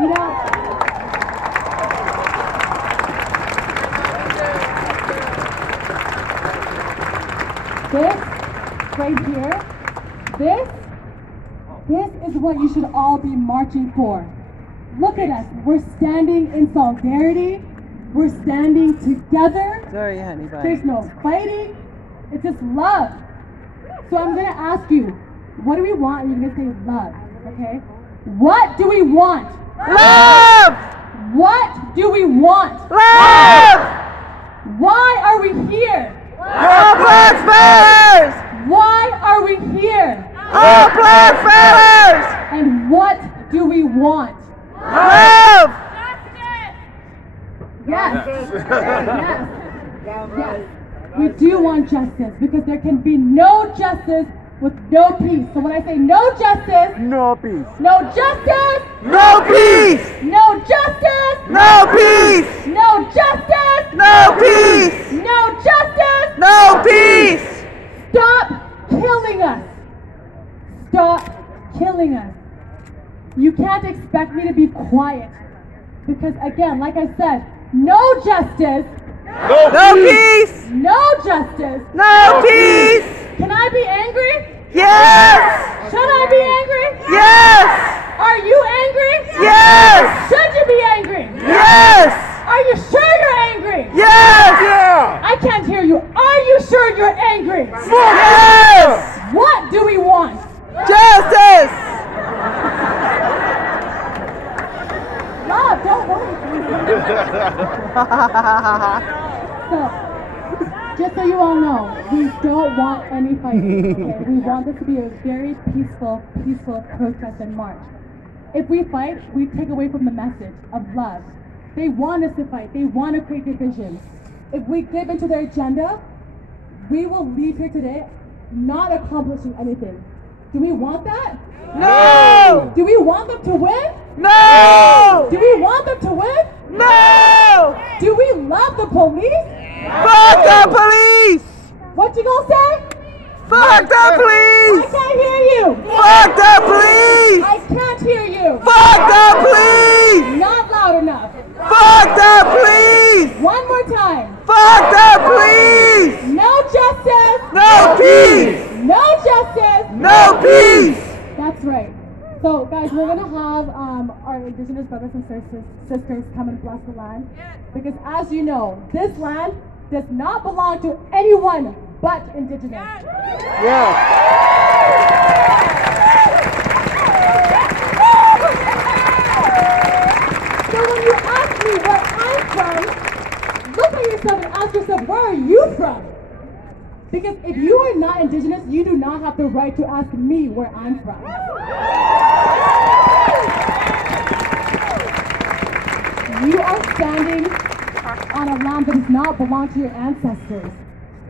You know, this right here, this is what you should all be marching for. Look at us. We're standing in solidarity. We're standing together. Sorry, honey, bye. There's no fighting. It's just love. So I'm going to ask you, what do we want? And you're going to say love, okay? What do we want? Love! What do we want? Love! Why are we here? All Black fellas! Why are we here? All Black fellas! And what do we want? Love! Yes. Yes. We do want justice because there can be no justice with no peace. So when I say no justice, No peace. no justice, No peace! no justice, No peace! no justice, No peace! no justice, No peace! stop killing us. Stop killing us. You can't expect me to be quiet because again, like I said, no justice, No peace! no justice. No peace! Can I be angry? Yes! Should I be angry? Yes! Are you angry? Yes! Should you be angry? Yes! Are you sure you're angry? Yes! Yeah! I can't hear you. Are you sure you're angry? Yes! What do we want? Justice! Love, don't worry. So, just so you all know, we don't want any fighting. Okay? We want this to be a very peaceful protest and march. If we fight, we take away from the message of love. They want us to fight. They want to create division. If we give into their agenda, we will leave here today not accomplishing anything. Do we want that? No! Do we want them to win? No! Do we want them to win? No! Do we love the police? Fuck the police! What you gonna say? Fuck the I police! can't hear you. Fuck the police! I can't hear you. Fuck the police! Not loud enough. Fuck the police! One more time. Fuck the police! No justice. No peace! No justice. No peace! That's right. So, guys, we're gonna have our Indigenous brothers and sisters come and bless the land, because as you know, this land does not belong to anyone but Indigenous. Yeah. So when you ask me where I'm from, look at yourself and ask yourself, where are you from? Because if you are not Indigenous, you do not have the right to ask me where I'm from. You are standing on a land that does not belong to your ancestors.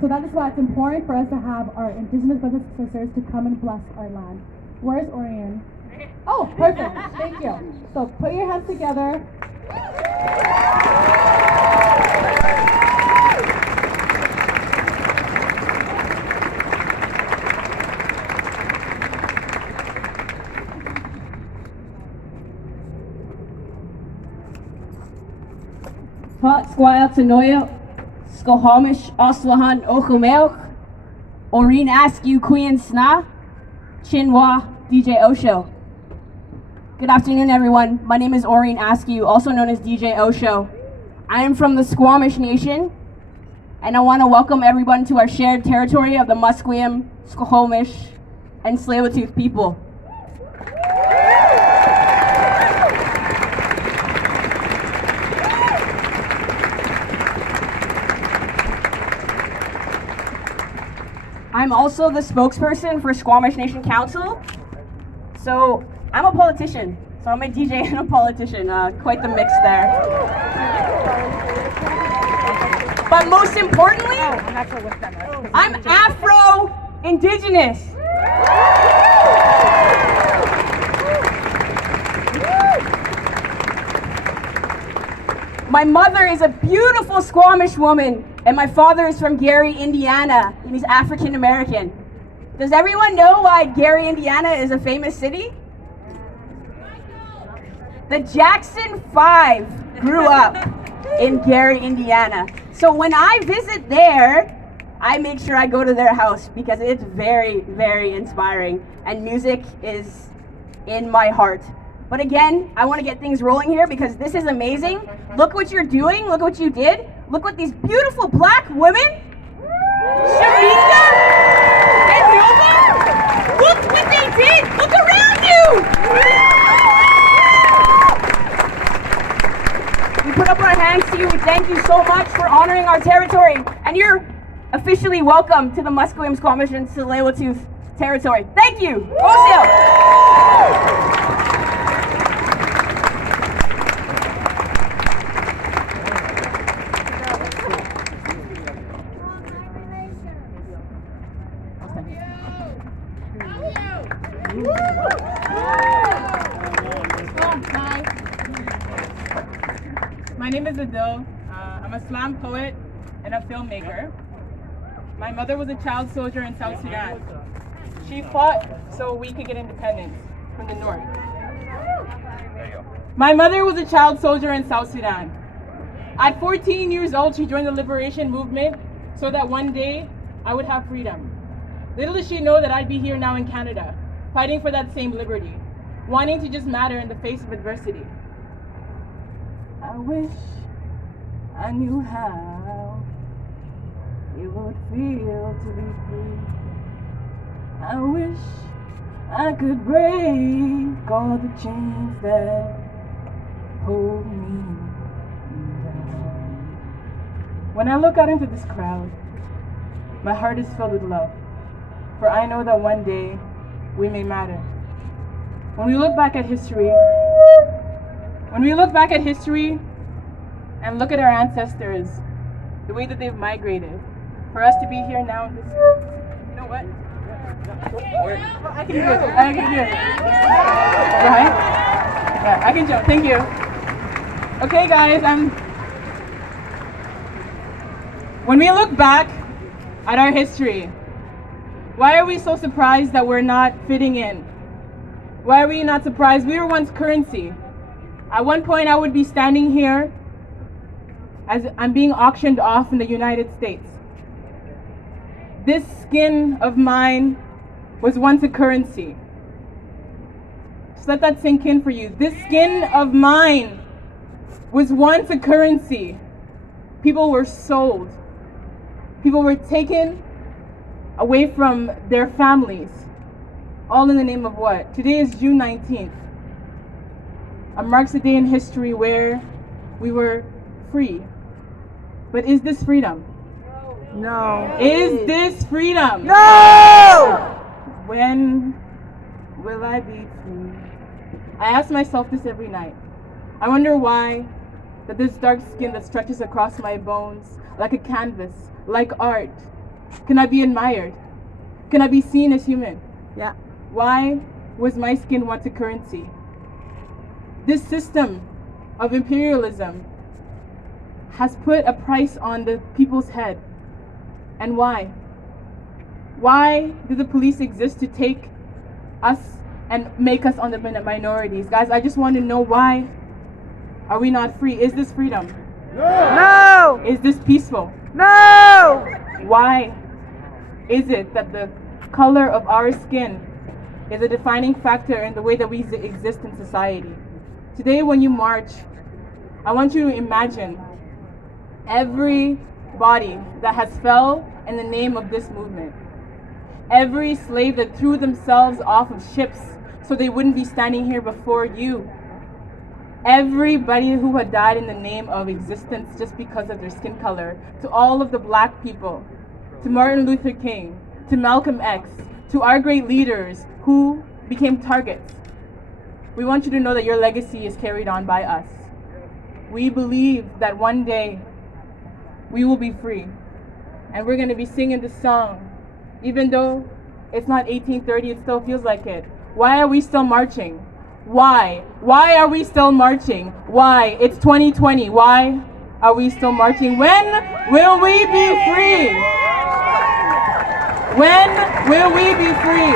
So that is why it's important for us to have our Indigenous brothers and sisters to come and bless our land. Where's Orion? Oh, perfect. Thank you. So put your hands together. Hot Squire Tanoia, Skohomish Oswahan Ochumelch, Oreen Askew Queen Sna, Chinwa DJ Osho. Good afternoon, everyone. My name is Oreen Askew, also known as DJ Osho. I am from the Squamish Nation, and I want to welcome everyone to our shared territory of the Musqueam, Skohomish, and Tsleil-Waututh people. I'm also the spokesperson for Squamish Nation Council. So I'm a politician. So I'm a DJ and a politician. Quite the mix there. But most importantly, I'm Afro-Indigenous. My mother is a beautiful Squamish woman, and my father is from Gary, Indiana, and he's African American. Does everyone know why Gary, Indiana is a famous city? The Jackson 5 grew up in Gary, Indiana. So when I visit there, I make sure I go to their house because it's very, very inspiring and music is in my heart. But again, I want to get things rolling here because this is amazing. Look what you're doing, look what you did. Look what these beautiful black women, Shamika and Nova, look what they did. Look around you. We put up our hands to you. We thank you so much for honoring our territory. And you're officially welcome to the Musqueam, Squamish, and Tsleil-Waututh territory. Thank you. Wholesale. Hi. My name is Adil. I'm a slam poet and a filmmaker. My mother was a child soldier in South Sudan. She fought so we could get independence from the North. My mother was a child soldier in South Sudan. At 14 years old, she joined the liberation movement so that one day I would have freedom. Little did she know that I'd be here now in Canada, fighting for that same liberty, wanting to just matter in the face of adversity. I wish I knew how it would feel to be free. I wish I could break all the chains that hold me down. When I look out into this crowd, my heart is filled with love, for I know that one day we may matter. When we look back at history, and look at our ancestors, the way that they've migrated, for us to be here now, you know what? I can do it. Right? Yeah, I can jump. Thank you. Okay, guys, when we look back at our history, why are we so surprised that we're not fitting in? Why are we not surprised? We were once currency. At one point, I would be standing here as I'm being auctioned off in the United States. This skin of mine was once a currency. Just let that sink in for you. This skin of mine was once a currency. People were sold. People were taken away from their families. All in the name of what? Today is June 19th. It marks a day in history where we were free. But is this freedom? No. Is this freedom? No! When will I be free? I ask myself this every night. I wonder why that this dark skin that stretches across my bones like a canvas, like art, can I be admired? Can I be seen as human? Yeah. Why was my skin once a currency? This system of imperialism has put a price on the people's head. And why? Why do the police exist to take us and make us on the minorities? Guys, I just want to know, why are we not free? Is this freedom? No! Is this peaceful? No! Why is it that the color of our skin is a defining factor in the way that we exist in society? Today when you march, I want you to imagine every body that has fell in the name of this movement. Every slave that threw themselves off of ships so they wouldn't be standing here before you. Everybody who had died in the name of existence just because of their skin color. To all of the black people, to Martin Luther King, to Malcolm X, to our great leaders who became targets. We want you to know that your legacy is carried on by us. We believe that one day we will be free. And we're going to be singing this song. Even though it's not 1830, it still feels like it. Why are we still marching? Why? Why are we still marching? Why? It's 2020. Why are we still marching? When will we be free? When will we be free?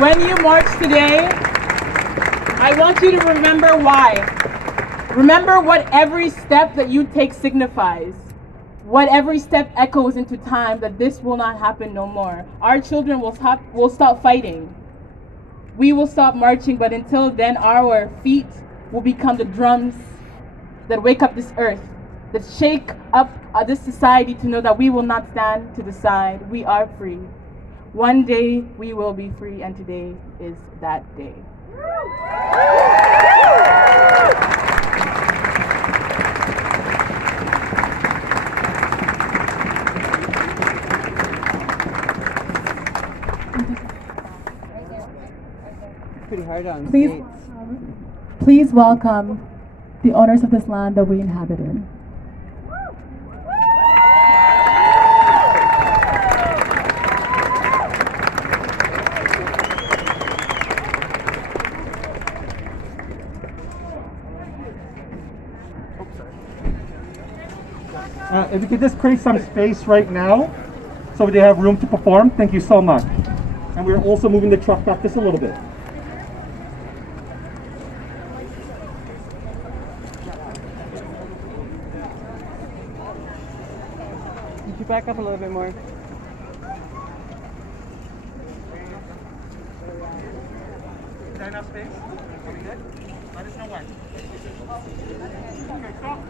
When you march today, I want you to remember why. Remember what every step that you take signifies. What every step echoes into time, that this will not happen no more. Our children will stop fighting. We will stop marching, but until then, our feet will become the drums that wake up this earth, that shake up this society to know that we will not stand to the side. We are free. One day we will be free, and today is that day. Pretty hard on Please, skates. please welcome the owners of this land that we inhabit in. If we could just create some space right now so they have room to perform, thank you so much. And we're also moving the truck back just a little bit. Could you back up a little bit more? Is that enough space? Are we good? Let us know when. Okay, stop.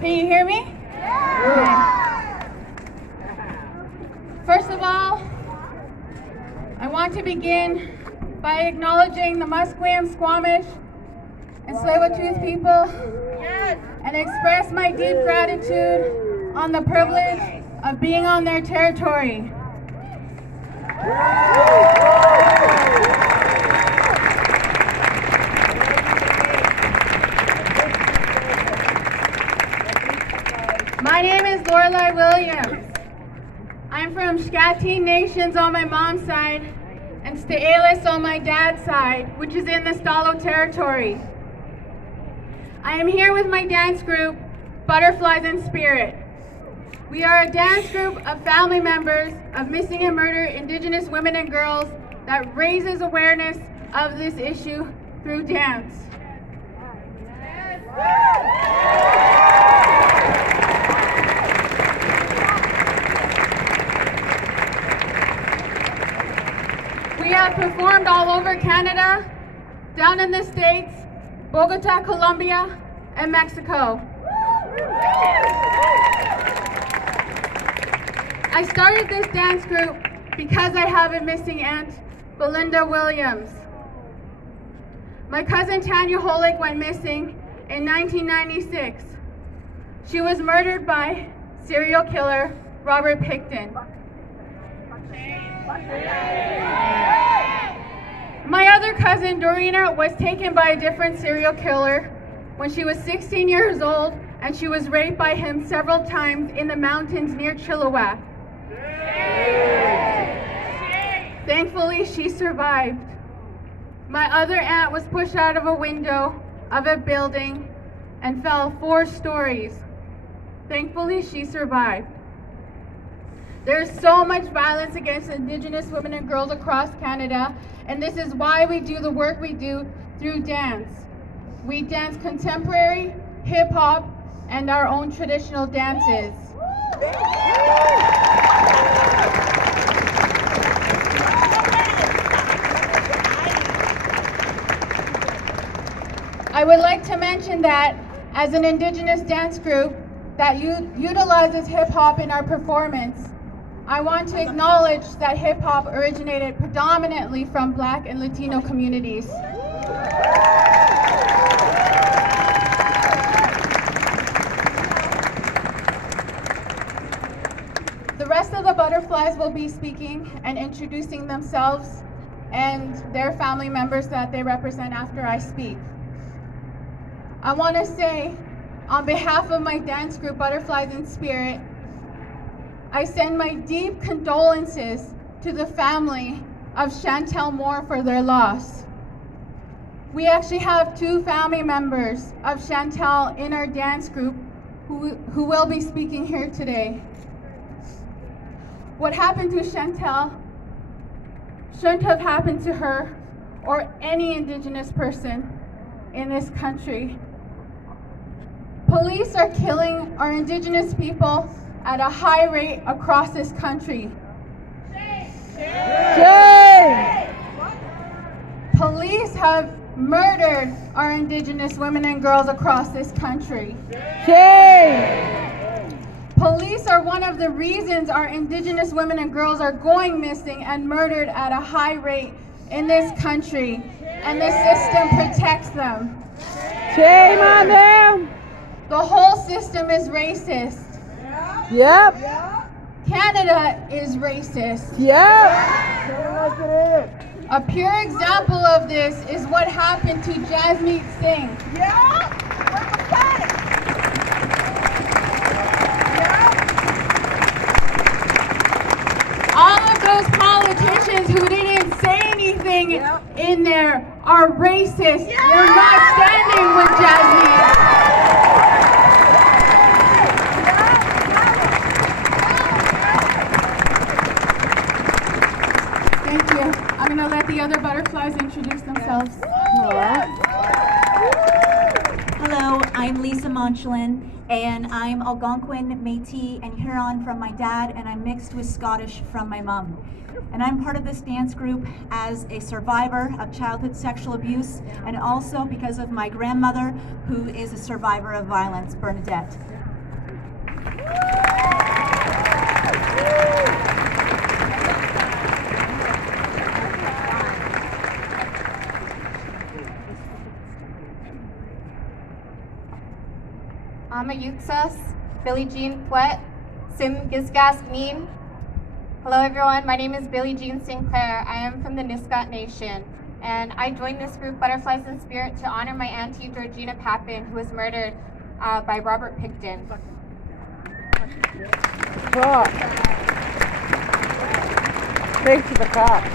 Can you hear me? First of all, I want to begin by acknowledging the Musqueam, Squamish, and Tsleil-Waututh people and express my deep gratitude on the privilege of being on their territory. My name is Lorelei Williams. I'm from Shkatine Nations on my mom's side and Sta'elis on my dad's side, which is in the Stalo territory. I am here with my dance group, Butterflies in Spirit. We are a dance group of family members of missing and murdered Indigenous women and girls that raises awareness of this issue through dance. We have performed all over Canada, down in the States, Bogota, Colombia, and Mexico. I started this dance group because I have a missing aunt, Belinda Williams. My cousin Tanya Holick went missing in 1996. She was murdered by serial killer Robert Pickton. My other cousin, Dorina, was taken by a different serial killer when she was 16 years old, and she was raped by him several times in the mountains near Chilliwack. Thankfully, she survived. My other aunt was pushed out of a window of a building and fell 4 stories. Thankfully, she survived. There's so much violence against Indigenous women and girls across Canada, and this is why we do the work we do through dance. We dance contemporary, hip-hop, and our own traditional dances. I would like to mention that as an Indigenous dance group that utilizes hip-hop in our performance, I want to acknowledge that hip-hop originated predominantly from Black and Latino communities. The rest of the butterflies will be speaking and introducing themselves and their family members that they represent after I speak. I want to say, on behalf of my dance group, Butterflies in Spirit, I send my deep condolences to the family of Chantel Moore for their loss. We actually have 2 family members of Chantel in our dance group who will be speaking here today. What happened to Chantel shouldn't have happened to her or any Indigenous person in this country. Police are killing our Indigenous people at a high rate across this country. Police have murdered our Indigenous women and girls across this country. Police are one of the reasons our Indigenous women and girls are going missing and murdered at a high rate in this country, and the system protects them. Shame on them! The whole system is racist. Yep. Canada is racist. Yep. A pure example of this is what happened to Jasmeet Singh. All of those politicians who didn't say anything in there are racist. We're not standing with Jasmeet. Thank you. I'm going to let the other butterflies introduce themselves. Hello, I'm Lisa Monchlin, and I'm Algonquin, Métis, and Huron from my dad, and I'm mixed with Scottish from my mom. And I'm part of this dance group as a survivor of childhood sexual abuse, and also because of my grandmother, who is a survivor of violence, Bernadette. Amayuksas, Billie Jean Pwet, Sim Gisgas Neen. Hello everyone, my name is Billie Jean Sinclair. I am from the Nisga'a Nation, and I joined this group, Butterflies in Spirit, to honor my auntie Georgina Papin, who was murdered by Robert Pickton. Thanks to the cops.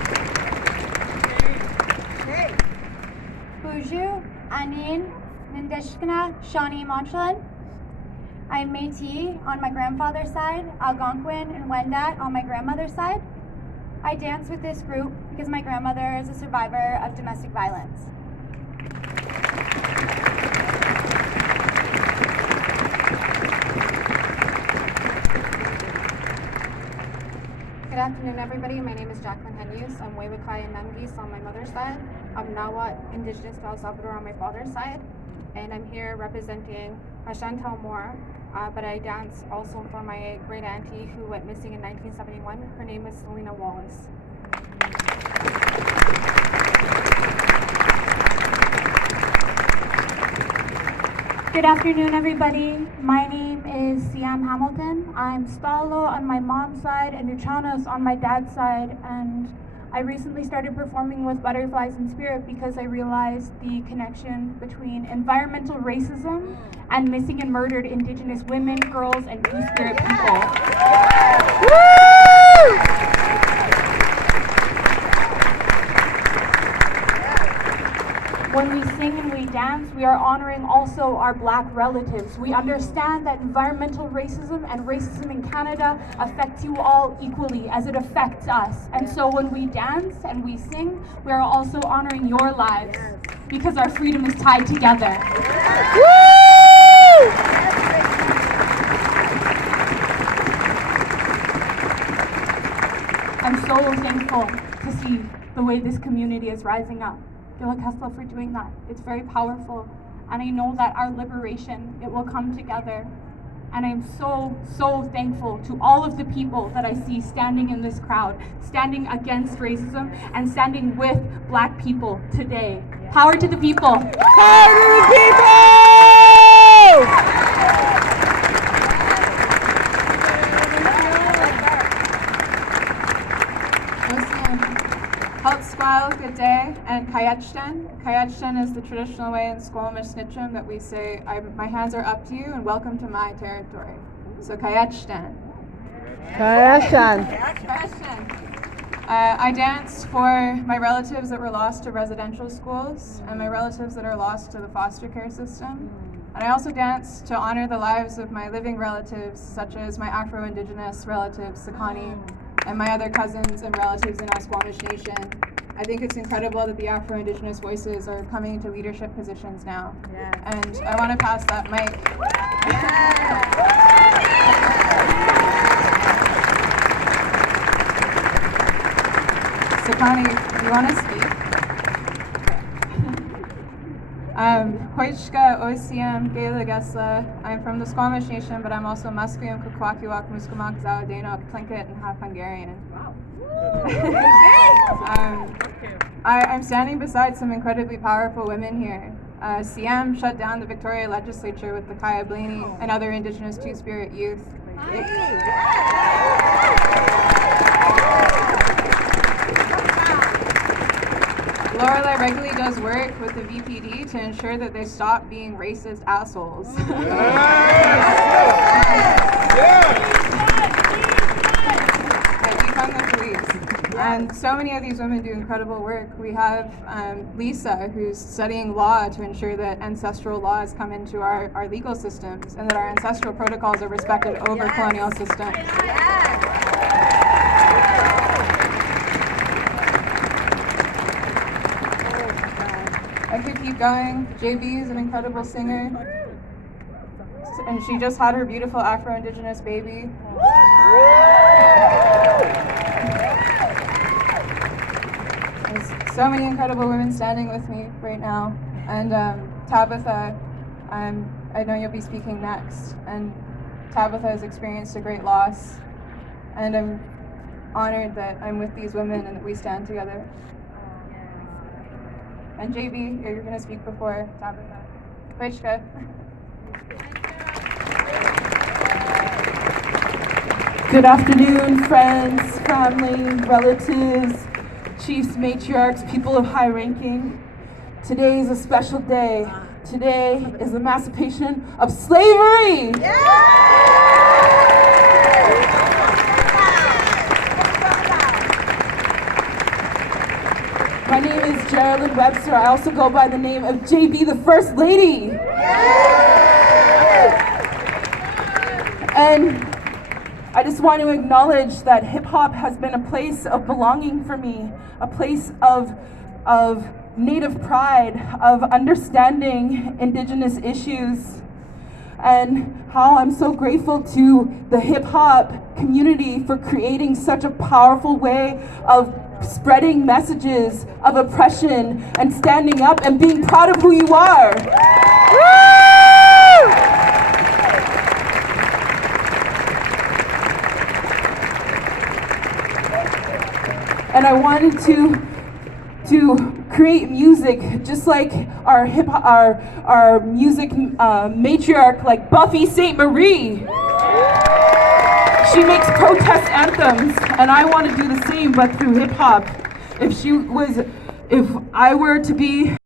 Bonjour, Anin Nindeshkana Shawnee Monchlin. I'm Métis on my grandfather's side, Algonquin and Wendat on my grandmother's side. I dance with this group because my grandmother is a survivor of domestic violence. Good afternoon, everybody. My name is Jacqueline Henuse. I'm Wewakai and Memgis on my mother's side. I'm Nahuatl Indigenous to El Salvador on my father's side. And I'm here representing Chantel Moore, but I dance also for my great auntie who went missing in 1971. Her name is Selena Wallace. Good afternoon, everybody. My name is Siam Hamilton. I'm Stalo on my mom's side and Nuchanos on my dad's side, and I recently started performing with Butterflies in Spirit because I realized the connection between environmental racism and missing and murdered Indigenous women, girls, and Two-Spirit people. When we sing and we dance, we are honoring also our Black relatives. We understand that environmental racism and racism in Canada affects you all equally as it affects us. And so when we dance and we sing, we are also honoring your lives because our freedom is tied together. I'm so thankful to see the way this community is rising up. Gila Kessler for doing that. It's very powerful. And I know that our liberation, it will come together. And I'm so, so thankful to all of the people that I see standing in this crowd, standing against racism and standing with Black people today. Power to the people. Power to the people! Squal, good day, and Kayachtan. Kayachtan is the traditional way in Squamish Snitchum that we say, my hands are up to you and welcome to my territory. So Kayachtan. Kayashan. I danced for my relatives that were lost to residential schools and my relatives that are lost to the foster care system. And I also danced to honor the lives of my living relatives, such as my Afro-Indigenous relatives, Sakani, and my other cousins and relatives in our Squamish Nation. I think it's incredible that the Afro-Indigenous voices are coming into leadership positions now. Yes. And I want to pass that mic. Sakani, you want to speak? Hoichka OCM Gela Gesla. I'm from the Squamish Nation, but I'm also Musqueam, Kukwakiwak, Muskamak, Zawadeno, Tlingit, and half Hungarian. Wow. I'm standing beside some incredibly powerful women here. CM shut down the Victoria Legislature with the Kaya Blaney and other Indigenous Two-Spirit youth. Lorelei regularly does work with the VPD to ensure that they stop being racist assholes. That defund the police. And so many of these women do incredible work. We have Lisa, who's studying law to ensure that ancestral laws come into our legal systems and that our ancestral protocols are respected over colonial systems. I could keep going. JB is an incredible singer. And she just had her beautiful Afro-Indigenous baby. There's so many incredible women standing with me right now. And Tabitha, I know you'll be speaking next. And Tabitha has experienced a great loss. And I'm honored that I'm with these women and that we stand together. And JB, you're going to speak before Tabitha. Koichka. Good afternoon, friends, family, relatives, chiefs, matriarchs, people of high ranking. Today is a special day. Today is the emancipation of slavery. My name is Geraldine Webster. I also go by the name of JB, the First Lady. And I just want to acknowledge that hip-hop has been a place of belonging for me, a place of Native pride, of understanding Indigenous issues, and how I'm so grateful to the hip-hop community for creating such a powerful way of spreading messages of oppression and standing up and being proud of who you are. And I wanted to create music just like our music matriarch, like Buffy St. Marie. She makes protest anthems, and I want to do the same, but through hip hop. If I were to be